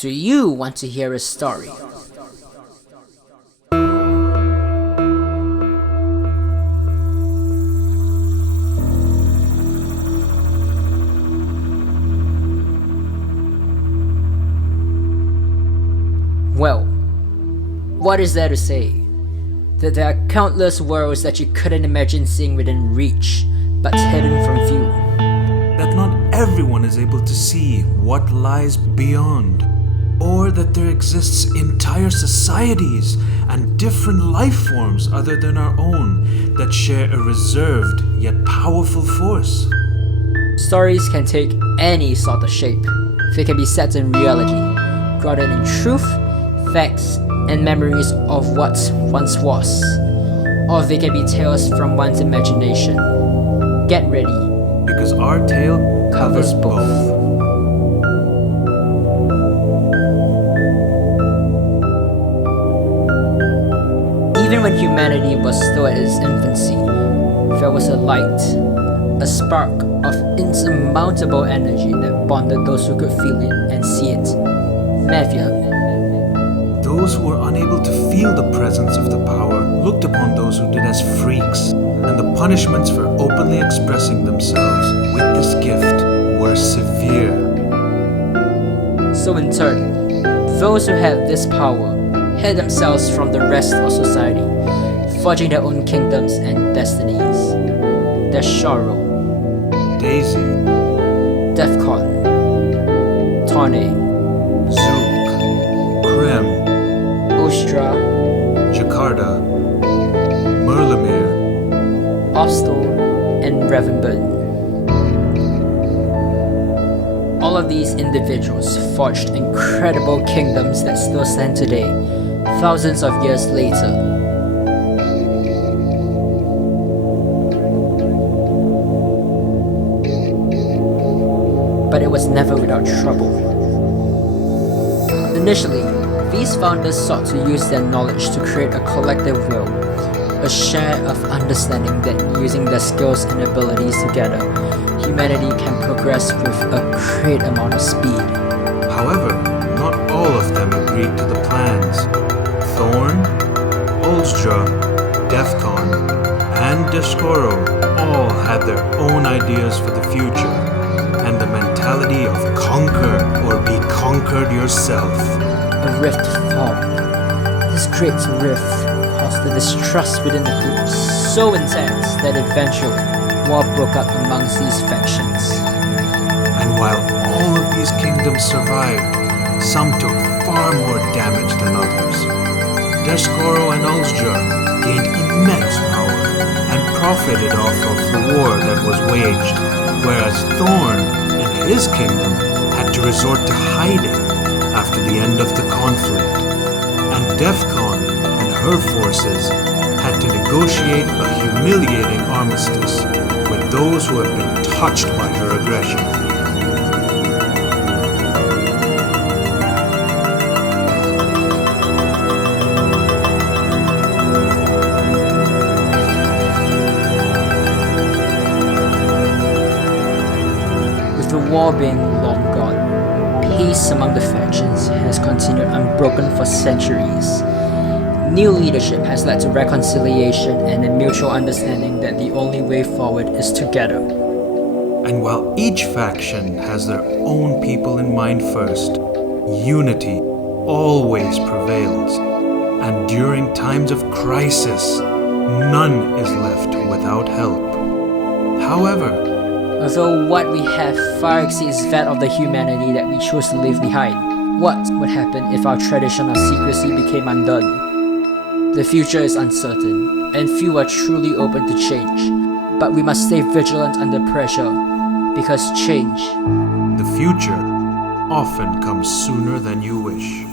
Do you want to hear a story? Well, what is there to say? That there are countless worlds that you couldn't imagine seeing within reach, but hidden from view. That not everyone is able to see what lies beyond, or that there exists entire societies and different life forms other than our own that share a reserved yet powerful force. Stories can take any sort of shape. They can be set in reality, grounded in truth, facts, and memories of what once was. Or they can be tales from one's imagination. Get ready, Because our tale covers both. Even when humanity was still at its infancy, there was a light, a spark of insurmountable energy that bonded those who could feel it and see it. Mevia. Those who were unable to feel the presence of the power looked upon those who did as freaks, and the punishments for openly expressing themselves with this gift were severe. So in turn, those who had this power hid themselves from the rest of society, forging their own kingdoms and destinies. Desharo, Daisy, Defcon, Tawny, Zook, Krem, Ustra, Jakarta, Merlemere, Ostel, and Revenburn. All of these individuals forged incredible kingdoms that still stand today, thousands of years later. But it was never without trouble. Initially, these founders sought to use their knowledge to create a collective will, a share of understanding that using their skills and abilities together, humanity can progress with a great amount of speed. However, not all of them agreed to the plans. Thorn, Ulstra, Defcon, and Deskoro all had their own ideas for the future, and the mentality of conquer or be conquered yourself. A rift formed. This great rift caused the distrust within the group so intense that eventually war broke out amongst these factions. And while all of these kingdoms survived, some took far more damage than others. Deskoro and Ulstra gained immense power and profited off of the war that was waged, whereas Thorn in his kingdom had to resort to hiding after the end of the conflict, and Defcon and her forces had to negotiate a humiliating armistice with those who have been touched by her aggression. With the war being long gone, peace among the factions has continued unbroken for centuries. New leadership has led to reconciliation and a mutual understanding that the only way forward is together. And while each faction has their own people in mind first, unity always prevails. And during times of crisis, none is left without help. However, Although what we have far exceeds that of the humanity that we choose to leave behind, what would happen if our tradition of secrecy became undone? The future is uncertain, and few are truly open to change. But we must stay vigilant under pressure, because change, the future often comes sooner than you wish.